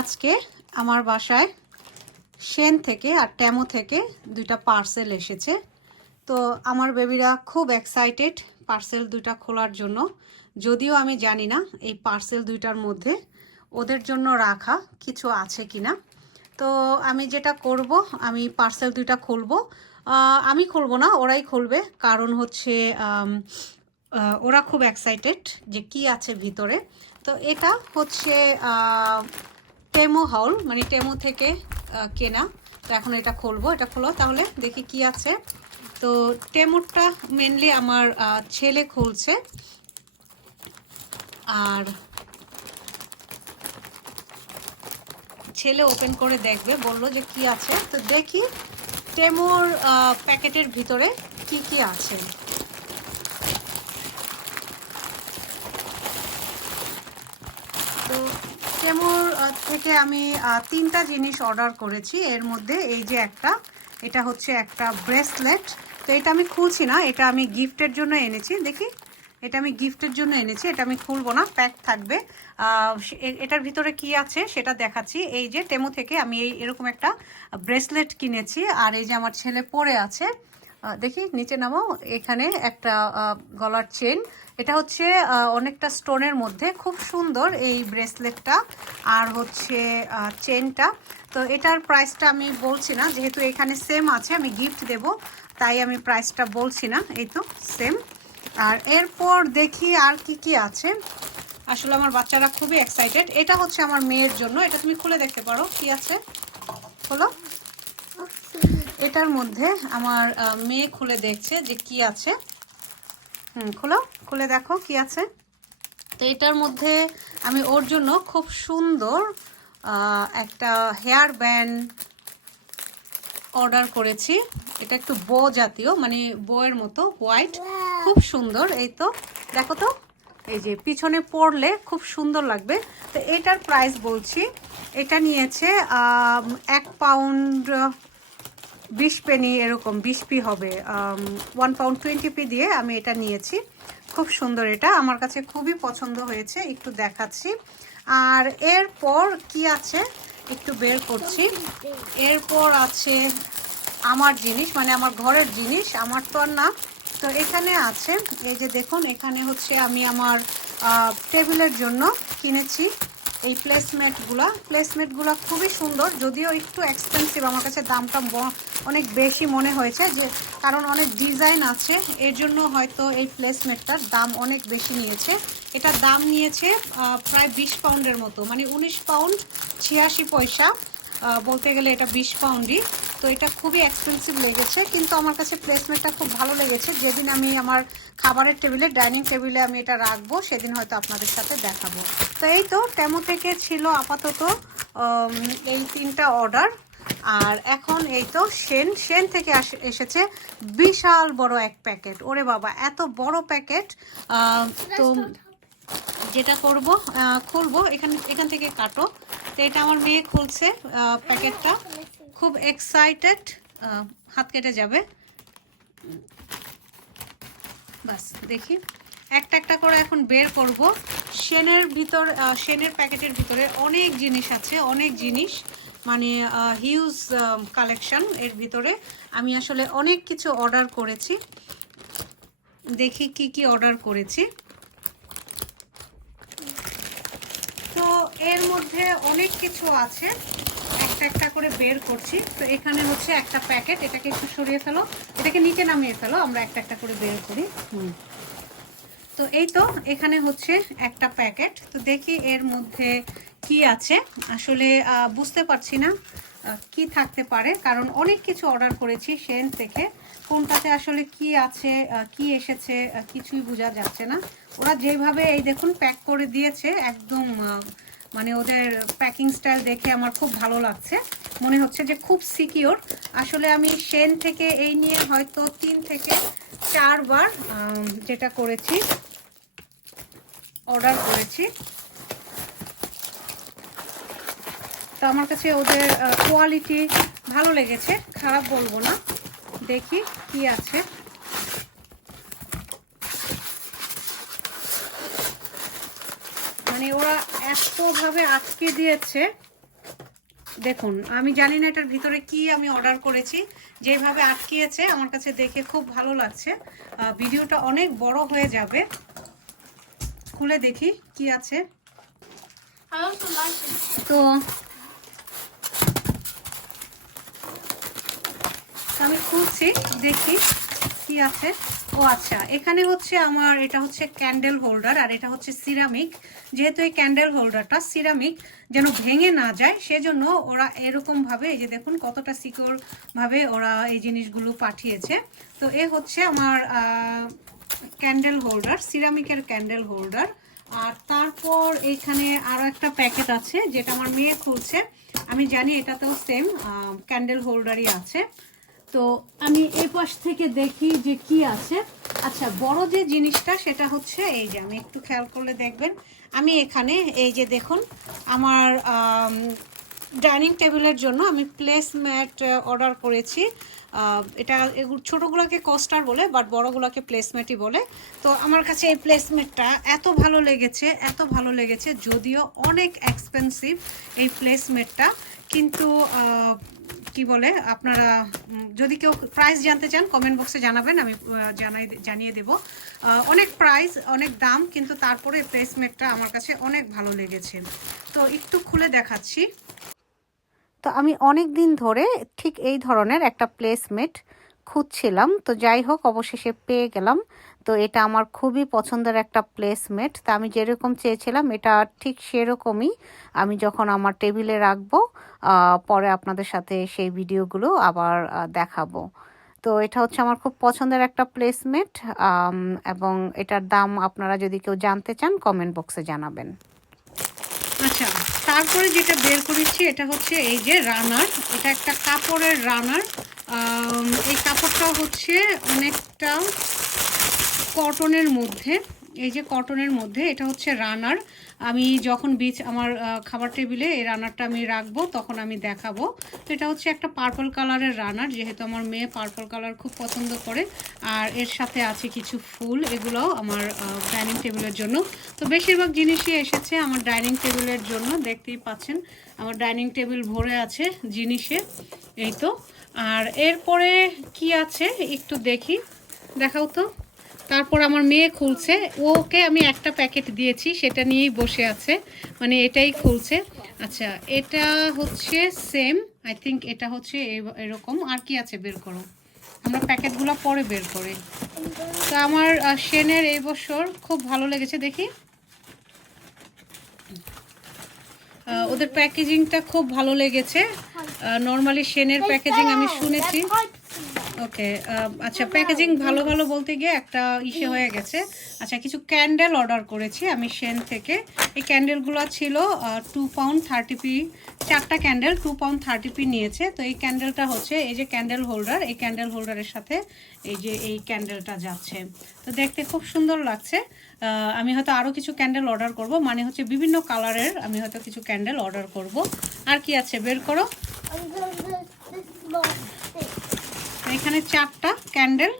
আজকে আমার বাসায় সেন থেকে আর ট্যামো থেকে দুইটা পার্সেল এসেছে। তো আমার বেবিরা খুব এক্সাইটেড পার্সেল দুইটা খোলার জন্য। যদিও আমি জানি না এই পার্সেল দুইটার মধ্যে ওদের জন্য রাখা কিছু আছে কি না তো আমি যেটা করব, আমি পার্সেল দুইটা খুলবো। আমি খুলব না, ওরাই খুলবে। কারণ হচ্ছে ওরা খুব এক্সাইটেড যে কি আছে ভিতরে। তো এটা হচ্ছে টেমো হাউল মানে টেমো থেকে কেনা। তো এখন এটা খুলবো, এটা খোলো। তাহলে দেখি কি আছে। তো টেমোরটা মেনলি আমার ছেলে খুলছে। আর ছেলে ওপেন করে দেখবে, বলল যে কি আছে। তো দেখি টেমোর প্যাকেটের ভিতরে কি কি আছে। তো টেমোর থেকে আমি তিনটা জিনিস অর্ডার করেছি। এর মধ্যে এই যে একটা, এটা হচ্ছে একটা ব্রেসলেট। তো এটা আমি খুলছি না, এটা আমি গিফটের জন্য এনেছি। দেখি, এটা আমি গিফটের জন্য এনেছি, এটা আমি খুলবো না, প্যাক থাকবে। এটার ভিতরে কি আছে সেটা দেখাচ্ছি। এই যে টেমো থেকে আমি এই এরকম একটা ব্রেসলেট কিনেছি। আর এই যে আমার ছেলে পরে আছে দেখি নিচে নামো এখানে একটা গলার চেন। এটা হচ্ছে অনেকটা স্টোনের মধ্যে। খুব সুন্দর এই ব্রেসলেটটা। আর হচ্ছে চেনটা। তো এটার প্রাইসটা আমি বলছি না। যেহেতু এখানে সেম আছে, আমি গিফট দেব। তাই আমি প্রাইসটা বলছি না। এই তো, সেম। আর এরপর দেখি আর কি কি আছে। আসলে আমার বাচ্চারা খুবই এক্সাইটেড। এটা হচ্ছে আমার মেয়ের জন্য। এটা তুমি খুলে দেখতে পারো কি আছে। হলো এটার মধ্যে আমার মেয়ে খুলে দেখছে যে কি আছে। হুম খুলো খুলে দেখো কি আছে। তো এটার মধ্যে আমি ওর জন্য খুব সুন্দর একটা হেয়ার ব্যান্ড অর্ডার করেছি। এটা একটু বো জাতীয় মানে বইয়ের মতো, হোয়াইট। খুব সুন্দর, এই তো। দেখো তো, এই যে পিছনে পড়লে খুব সুন্দর লাগবে। তো এটার প্রাইস বলছি। এটা নিয়েছে এক পাউন্ড বিশ পেনি এরকম বিশ পি হবে ওয়ান পাউন্ড টোয়েন্টি পি দিয়ে আমি এটা নিয়েছি। খুব সুন্দর এটা, আমার কাছে খুবই পছন্দ হয়েছে, একটু দেখাচ্ছি। আর এরপর কি আছে? একটু বের করছি। এরপর আছে আমার জিনিস মানে আমার ঘরের জিনিস, আমার তো আর না। তো এখানে আছে, এই যে দেখুন, এখানে হচ্ছে আমি আমার টেবিলের জন্য কিনেছি। এই প্লেসমেটগুলো প্লেসমেটগুলো খুবই সুন্দর, যদিও একটু এক্সপেন্সিভ আমার কাছে দামটা অনেক বেশি মনে হয়েছে যে, কারণ অনেক ডিজাইন আছে, এর জন্য হয়তো এই প্লেসমেটটার দাম অনেক বেশি নিয়েছে। এটা দাম নিয়েছে প্রায় বিশ পাউন্ডের মতো মানে উনিশ পাউন্ড ছিয়াশি পয়সা বলতে গেলে এটা বিশ পাউন্ডই তো এটা খুবই এক্সপেন্সিভ লেগেছে, কিন্তু আমার কাছে প্লেসমেন্টটা খুব ভালো লেগেছে। যেদিন আমি আমার খাবারের টেবিলে ডাইনিং টেবিলে আমি এটা রাখব, সেদিন হয়তো আপনাদের সাথে দেখাবো। তো এই তো টেমো থেকে ছিল আপাতত এই তিনটা অর্ডার আর এখন এই তো সেন সেন থেকে এসেছে বিশাল বড় এক প্যাকেট ওরে বাবা, এত বড় প্যাকেট তো যেটা করব খুলবো, এখান এখান থেকে কাটো। তো এটা আমার মেয়ে খুলছে প্যাকেটটা খুব এক্সাইটেড হাত কেটে যাবে। বাস, দেখি। একটা একটা করে এখন বের করব। সেনের ভিতর শেনের প্যাকেটের ভিতরে অনেক জিনিস আছে, অনেক জিনিস। মানে হিউজ কালেকশন এর ভিতরে। আমি আসলে অনেক কিছু অর্ডার করেছি। দেখি কি কি অর্ডার করেছি। তো এর মধ্যে অনেক কিছু আছে। একটা একটা করে বের করছি। তো এখানে হচ্ছে একটা প্যাকেট এটাকে একটু সরিয়ে ফেলো। এটাকে নিচে নামিয়ে ফেলো আমরা একটা একটা করে বের করি। হুম। তো এই তো এখানে হচ্ছে একটা প্যাকেট। তো দেখি এর মধ্যে কি আছে। আসলে বুঝতে পারছি না কি থাকতে পারে। কারণ অনেক কিছু অর্ডার করেছি সেন থেকে। কোনটাতে আসলে কি আছে কি এসেছে কিছুই বোঝা যাচ্ছে না। ওরা যেভাবে এই দেখুন প্যাক করে দিয়েছে একদম মানে ওদের প্যাকিং স্টাইল দেখে আমার খুব ভালো লাগছে। মনে হচ্ছে যে খুব সিকিওর আসলে আমি সেন থেকে এই নিয়ে হয়তো তিন থেকে চারবার যেটা করেছি অর্ডার করেছি। তো আমার কাছে ওদের কোয়ালিটি ভালো লেগেছে। খারাপ বলব না। দেখি কি আছে। মানে ওরা এতভাবে আটকে দিয়েছে। দেখুন আমি জানি না এটার ভিতরে কি আমি অর্ডার করেছি। যেভাবে আটকিয়েছে আমার কাছে দেখে খুব ভালো লাগছে। ভিডিওটা অনেক বড় হয়ে যাবে। খুলে দেখি কি আছে. তো আমি খুলছি দেখি। কি আছে? ও আচ্ছা এখানে হচ্ছে আমার, এটা হচ্ছে ক্যান্ডেল হোল্ডার আর এটা হচ্ছে সিরামিক যেহেতু এই ক্যান্ডেল হোল্ডারটা সিরামিক যেন ভেঙে না যায়, সেজন্য ওরা এরকম ভাবে এই যে দেখুন কতটা সিকিউর ভাবে ওরা এই জিনিসগুলো পাঠিয়েছে। তো এ হচ্ছে আমার ক্যান্ডেল হোল্ডার সিরামিকের ক্যান্ডেল হোল্ডার আর তারপর এখানে আরও একটা প্যাকেট আছে, যেটা আমার মেয়ে খুলছে। আমি জানি এটাতেও সেম ক্যান্ডেল হোল্ডারই আছে। তো আমি এই পাশ থেকে দেখি যে কি আছে। আচ্ছা বড় যে জিনিসটা, সেটা হচ্ছে এই যে, আমি একটু খেয়াল করলে দেখবেন। আমি এখানে, এই যে দেখুন, আমার ডাইনিং টেবিলের জন্য আমি প্লেস ম্যাট অর্ডার করেছি। এটা ছোটোগুলোকে কস্টার বলে, বাট বড়গুলোকে প্লেসমেটই বলে। তো আমার কাছে এই প্লেসমেটটা এত ভালো লেগেছে, এত ভালো লেগেছে, যদিও অনেক এক্সপেন্সিভ এই প্লেসমেটটা কিন্তু কি বলে, আপনারা যদি কেউ প্রাইস জানতে চান কমেন্ট বক্সে জানাবেন, আমি জানাই জানিয়ে দেব। অনেক প্রাইস অনেক দাম, কিন্তু তারপরে প্লেসমেটটা আমার কাছে অনেক ভালো লেগেছে। তো একটু খুলে দেখাচ্ছি। তো আমি অনেক দিন ধরে ঠিক এই ধরনের একটা প্লেসমেট খুঁজছিলাম, তো যাই হোক, অবশেষে পেয়ে গেলাম। তো এটা আমার খুবই পছন্দের একটা প্লেসমেট তা আমি যেরকম চেয়েছিলাম, এটা ঠিক সেরকমই আমি যখন আমার টেবিলে রাখব পরে আপনাদের সাথে সেই ভিডিওগুলো আবার দেখাবো। তো এটা হচ্ছে আমার খুব পছন্দের একটা প্লেসমেট এবং এটার দাম আপনারা যদি কেউ জানতে চান কমেন্ট বক্সে জানাবেন। আচ্ছা তারপরে যেটা বের করেছি, এটা হচ্ছে এই যে রানার এটা একটা কাপড়ের রানার এই কাপড়টা হচ্ছে অনেকটা কটনের মধ্যে। এই যে কটনের মধ্যে, এটা হচ্ছে রানার। আমি যখন বীজ আমার খাবার টেবিলে এই রানারটা আমি রাখব, তখন আমি দেখাবো। তো এটা হচ্ছে একটা পার্পল কালারের রানার, যেহেতু আমার মেয়ে পার্পল কালার খুব পছন্দ করে। আর এর সাথে আছে কিছু ফুল, এগুলোও আমার ডাইনিং টেবিলের জন্য। তো বেশিরভাগ জিনিসই এসেছে আমার ডাইনিং টেবিলের জন্য, দেখতেই পাচ্ছেন। আমার ডাইনিং টেবিল ভরে আছে জিনিসে, এই তো। আর এরপরে কি আছে? একটু দেখি। দেখাও তো। তারপর আমার মেয়ে খুলছে। ওকে আমি একটা প্যাকেট দিয়েছি সেটা নিয়েই বসে আছে। মানে এটাই খুলছে। আচ্ছা এটা হচ্ছে সেম আই থিঙ্ক এটা হচ্ছে এরকম। আর কি আছে বের করো। আমরা প্যাকেটগুলো পরে বের করি। তো আমার সেনের এই বছর খুব ভালো লেগেছে দেখি। ওদের প্যাকেজিংটা খুব ভালো লেগেছে। নর্মালি সেনের প্যাকেজিং আমি শুনেছি। ওকে আচ্ছা প্যাকেজিং ভালো ভালো বলতে গিয়ে একটা ইসে হয়ে গেছে। আচ্ছা কিছু ক্যান্ডেল অর্ডার করেছি আমি সেন থেকে। এই ক্যান্ডেলগুলো ছিল টু পাউন্ড থার্টি পি চারটা candle two pound thirty p নিয়েছে। তো এই ক্যান্ডেলটা হচ্ছে, এই যে ক্যান্ডেল হোল্ডার এই ক্যান্ডেল হোল্ডারের সাথে এই যে এই ক্যান্ডেলটা যাচ্ছে। তো দেখতে খুব সুন্দর লাগছে। আমি হয়তো আরও কিছু ক্যান্ডেল অর্ডার করব মানে হচ্ছে বিভিন্ন কালারের আমি হয়তো কিছু ক্যান্ডেল অর্ডার করব। আর কি আছে বের করো? এখানে চারটা candle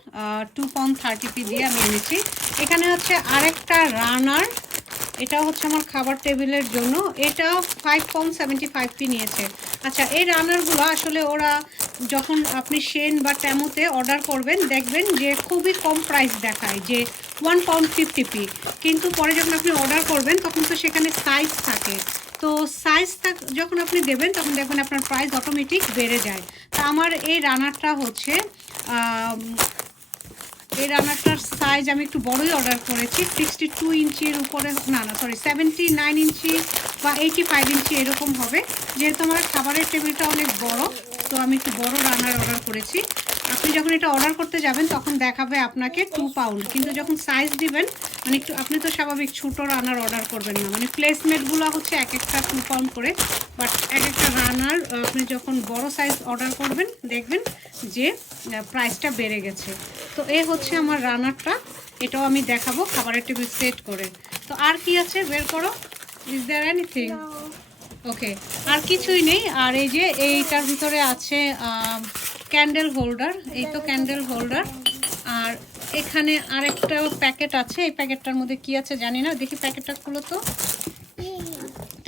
two pound thirty p দিয়ে আমি এনেছি। এখানে হচ্ছে আরেকটা রানার এটা হচ্ছে আমার খাবার টেবিলের জন্য। এটাও five pound seventy five p নিয়েছে। আচ্ছা এই রানারগুলো আসলে ওরা যখন আপনি সেন বা ট্যামোতে অর্ডার করবেন, দেখবেন যে খুবই কম প্রাইস দেখায়, যে ওয়ান পাউন্ড ফিফটি পি কিন্তু পরে যখন আপনি অর্ডার করবেন, তখন তো সেখানে সাইজ থাকে। তো সাইজটা যখন আপনি দেবেন, তখন দেখবেন আপনার প্রাইস অটোমেটিক বেড়ে যায়। আমার এই রানারটা হচ্ছে এই রানারটার সাইজ আমি একটু বড়ই অর্ডার করেছি সিক্সটি টু ইঞ্চির উপরে না না সরি সেভেন্টি নাইন ইঞ্চি বা এইটি ফাইভ ইঞ্চি এরকম হবে। যেহেতু আমার খাবারের টেবিলটা অনেক বড়, তো আমি একটু বড় রানার অর্ডার করেছি। আপনি যখন এটা অর্ডার করতে যাবেন তখন দেখাবে আপনাকে টু পাউন্ড কিন্তু যখন সাইজ দিবেন মানে একটু আপনি তো স্বাভাবিক ছোটো রানার অর্ডার করবেন না। মানে প্লেসমেন্টগুলো হচ্ছে এক একটা টু পাউন্ড করে। বাট এক একটা রানার আপনি যখন বড় সাইজ অর্ডার করবেন দেখবেন যে প্রাইসটা বেড়ে গেছে। তো এ হচ্ছে আমার রানারটা এটাও আমি দেখাবো খাবারের টেবিল সেট করে। তো আর কি আছে? বের করো। ইজ দেয়ার এনিথিং ওকে আর কিছুই নেই। আর এই যে এইটার ভিতরে আছে ক্যান্ডেল হোল্ডার এই তো ক্যান্ডেল হোল্ডার আর এখানে আরেকটা প্যাকেট আছে, এই প্যাকেটটার মধ্যে কি আছে জানি না, দেখি প্যাকেটটা খুলো তো।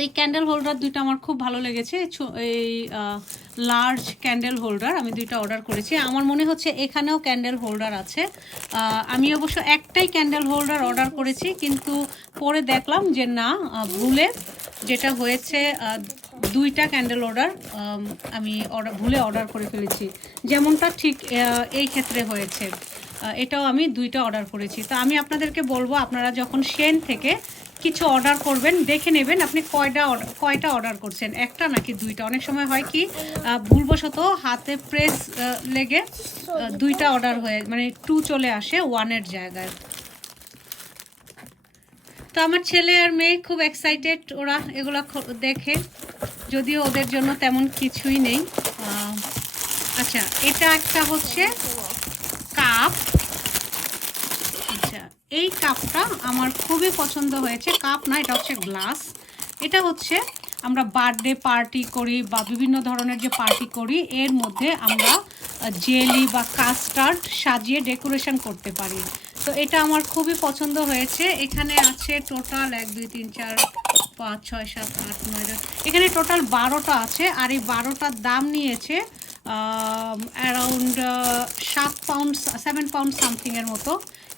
এই ক্যান্ডেল হোল্ডার দুইটা আমার খুব ভালো লেগেছে, এই লার্জ ক্যান্ডেল হোল্ডার আমি দুইটা অর্ডার করেছি। আমার মনে হচ্ছে এখানেও ক্যান্ডেল হোল্ডার আছে। আমি অবশ্য একটাই ক্যান্ডেল হোল্ডার অর্ডার করেছি, কিন্তু পরে দেখলাম যে না ভুলে যেটা হয়েছে দুইটা ক্যান্ডেল অর্ডার আমি অর্ডার ভুলে অর্ডার করে ফেলেছি। যেমনটা ঠিক এই ক্ষেত্রে হয়েছে। এটাও আমি দুইটা অর্ডার করেছি। তো আমি আপনাদেরকে বলব, আপনারা যখন সেন থেকে কিছু অর্ডার করবেন, দেখে নেবেন আপনি কয়টা কয়টা অর্ডার করছেন। একটা নাকি দুইটা। অনেক সময় হয় কি ভুলবশত হাতে প্রেস লেগে দুইটা অর্ডার হয়ে মানে টু চলে আসে ওয়ানের জায়গায়। তো আমার ছেলে আর মেয়ে খুব এক্সাইটেড ওরা এগুলো দেখে। যদিও ওদের জন্য তেমন কিছুই নেই। আচ্ছা এটা একটা হচ্ছে কাপ। আচ্ছা এই কাপটা আমার খুবই পছন্দ হয়েছে। কাপ না, এটা হচ্ছে গ্লাস। এটা হচ্ছে আমরা বার্থডে পার্টি করি বা বিভিন্ন ধরনের যে পার্টি করি, এর মধ্যে আমরা জেলি বা কাস্টার্ড সাজিয়ে ডেকোরেশন করতে পারি। তো এটা আমার খুবই পছন্দ হয়েছে। এখানে আছে টোটাল এক, দুই, তিন, চার, পাঁচ, ছয়, সাত, আট, নয় এখানে টোটাল বারোটা আছে। আর এই বারোটার দাম নিয়েছে অ্যারাউন্ড সাত পাউন্ড সেভেন পাউন্ড সামথিংয়ের মতো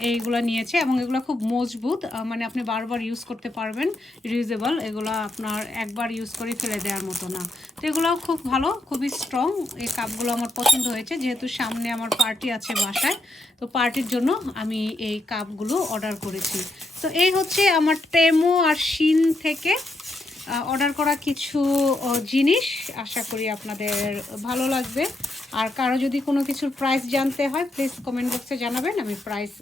এইগুলো নিয়েছে এবং এগুলো খুব মজবুত মানে আপনি বারবার ইউজ করতে পারবেন রিউজেবল এগুলো আপনার একবার ইউজ করে ফেলে দেওয়ার মতো না। তো এগুলোও খুব ভালো, খুবই স্ট্রং এই কাপগুলো আমার পছন্দ হয়েছে, যেহেতু সামনে আমার পার্টি আছে বাসায়, তো পার্টির জন্য আমি এই কাপগুলো অর্ডার করেছি। তো এই হচ্ছে আমার টেমো আর শিন থেকে অর্ডার করা কিছু জিনিস আশা করি আপনাদের ভালো লাগবে। আর কারও যদি কোনো কিছুর প্রাইস জানতে হয় প্লিজ কমেন্ট বক্সে জানাবেন। আমি প্রাইস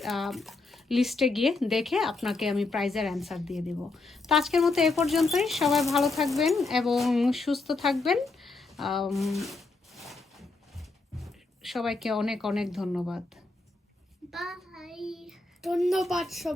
লিস্টে গিয়ে দেখে আপনাকে আমি প্রাইজের অ্যান্সার দিয়ে দেব। তো আজকের মতো এ পর্যন্তই। সবাই ভালো থাকবেন এবং সুস্থ থাকবেন। সবাইকে অনেক অনেক ধন্যবাদ. ধন্যবাদ সব